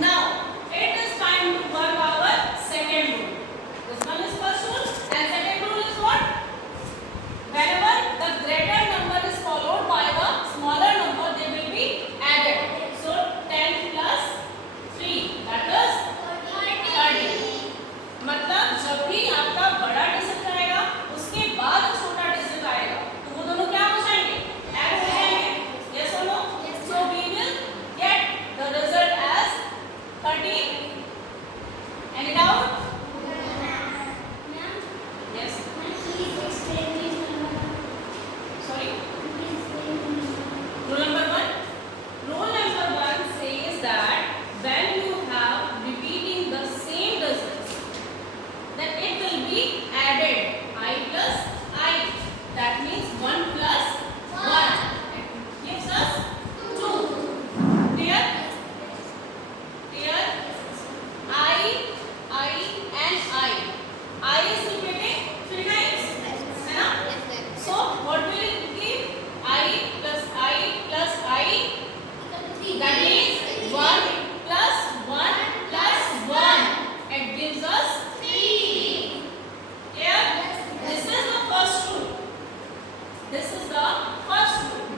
Now it is time to work our second rule. This one is first rule and second rule is what? Whenever the greater number is followed by the smaller number, they will be added. So 10 plus 3, that is 30. मतलब जब भी आपका बड़ा digit आएगा उसके बाद छोटा digit आएगा तो वो दोनों क्या हो जाएंगे? ऐड हो जाएंगे. Yes or no? So we will get the result as 30. Any doubt? Yes. Sorry. Rule number 1. Rule number 1 says that when you have repeating the same digits, then it will be added. I plus I. That means 1 plus 1. It gives us 2. Clear? Clear? I and I. I is repeating 3 times. है ना? So what will it give? I plus I plus I. That means 1 plus 1 plus 1. It gives us 3. Clear? This is the first rule. This is the first rule.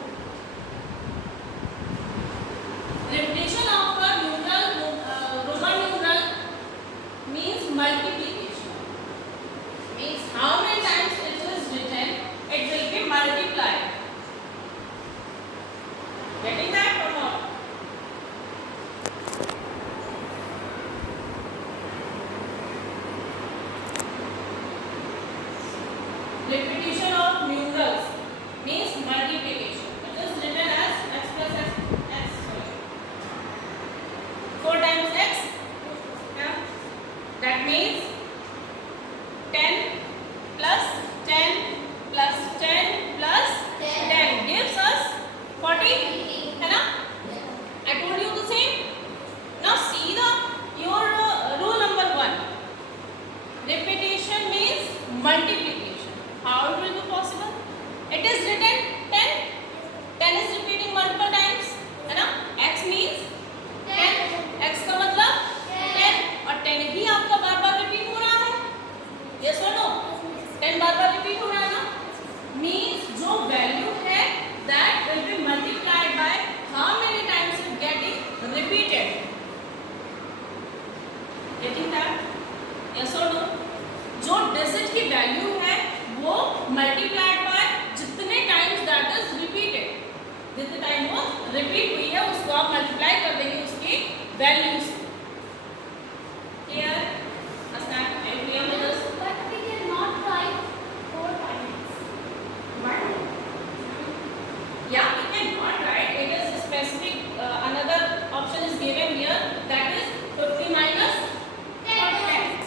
Repetition of the numeral, Roman numeral means multiplication. Means how many times it is written, it will be multiplied. Getting that or not? Repetition of numerals means multiplication. It is written as x plus x, sorry, 4 times x. Yeah. That means 10 plus 10 plus 10 plus 10 gives us 40. है ना? I told you the same. Now see your rule number 1. Repetition means multiplication. How it will be possible? It is written 10. 10 is repeating multiple times. है ना? X means 10. X का मतलब 10 और 10 भी आपका बार-बार रिपीट हो रहा है. Yes or no? 10 बार-बार रिपीट हो रहा है ना? Means जो वैल्यू है that will be multiplied by how many times it getting repeated. Getting that? Yes or no? जो डिजिट की वैल्यू है वो मल्टीप्लाइड बाय जितने टाइम्स दैट इज रिपीटेड. जितने टाइम वो रिपीट हुई है उसको आप मल्टीप्लाई कर देंगे उसकी वैल्यू से. Clear? Clear with us? But we cannot write 4 times. Yeah, we cannot write. It is specific. Another option is given here, that is 50 minus 10.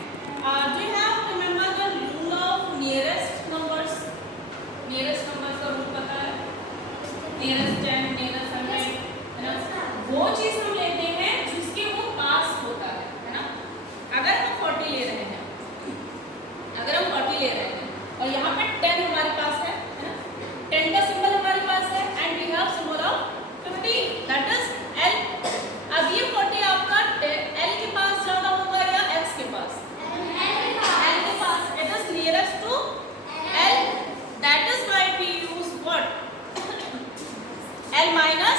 Do you have remember the rule of nearest numbers? Nearest numbers का rule पता है? Nearest 10, nearest 100, है ना? वो चीज हम लेते हैं जिसके वो पास होता है ना? अगर हम 40 ले रहे हैं, और यहाँ पे 10 हमारे पास है ना? 10 का सिंबल हमारे पास है and we have symbol of 50, that is L. अब ये 40 आपका L के पास ज्यादा होगा या X के पास? L के पास. It is nearest to L. That is why we use what? L minus